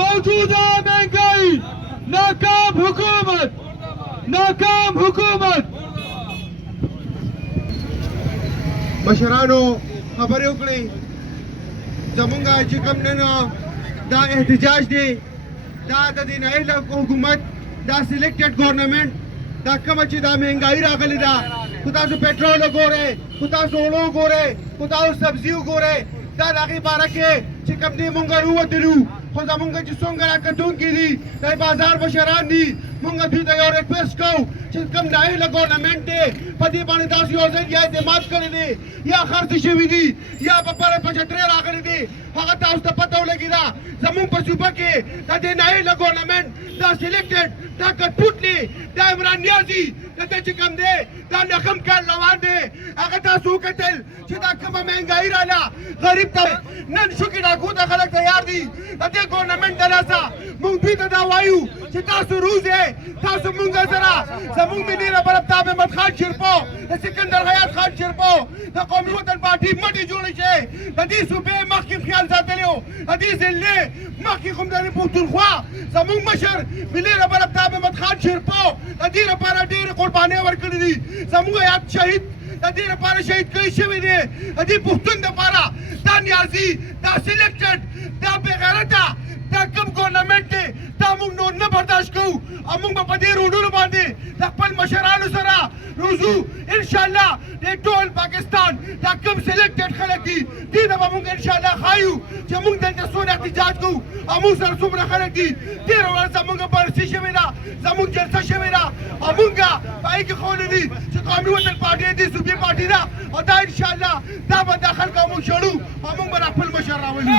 मौजूदा महंगाई नाकाम हुकूमत مشرانو خبرې وکړي زمونږ چې کوم نن دا احتجاج دی دا د دې نایله حکومت دا سلیکټډ ګورنمنت دا کومه چې دا مهنګایي راغلې ده خو تاسو پټرول وګورئ خو تاسو اوړه وګورئ خو تاسو سبزي وګورئ دا د هغې باره کې چې کوم دی مونږ راووتلو خو زمونږ چې څومره راکتونکي دي دا بازار مشران دي مونږ دوی ته یو ریکویسټ کوو چې کوم نایله ګورنمنټ دی په دې باندې تاسو یو ځل یا اعتماد کړی دی یا خرڅ شوي دي یا په پچترې راغلي دي هغه تاسو ته پته ولګي ده زمونږ په صوبه کې د دې نایله ګورنمنټ دا سلیکټډ دا کټپوټلي دا عمران نیازي دلته چې کوم دی دا نقم کال روان دی هغه تاسو وکتل چې دا کومه مهنګایي راله غریب ته نن شوکې ډاکو ته خلک تیار دي د دې ګورنمنټ د لاسه مونږ دوی ته دا وایو چې تاسو روزئ تاسو مونږ سره زمونږ ملي رهبر آفتاب احمد خان شیرپو د سکندر حیات خان شیرپو د قومي وطن پارټي مټې جوړې شي د دې صوبې مخکې خیال ساتلی و د دې ضلعې مخکې خو د پښتونخوا زمونږ مشر ملي رهبر آفتاب احمد خان شیرپو د دې لپاره ډېرې قربانۍ ورکړي دي زمونږ حیات شهید د دې لپاره شهید کړی شوی دی د دې پښتون دپاره دا نیازي دا سلیکټډ دا بېغیرته دا کوم ګورنمنټ دی دا موږ نور نه برداشت کوو او موږ به په دې روډونو باندې د خپل مشرانو سره روزو انشاءالله د ټول پاکستان دا کوم سلیکټډ خلک دي دې ته به موږ انشاءالله ښایو چې موږ دلته څونه احتجاج کوو او موږ سره څومره خلک دي تېره ورځ زموږ بررسي شوې ده زموږ جلسه شوې ده او موږ په هغې کې ښوولي دي چې قومي وطن پارټي دې صوبې پارټي ده او دا انشاءالله دا به دا خلک او موږ شړو او موږ به خپل مشر راولو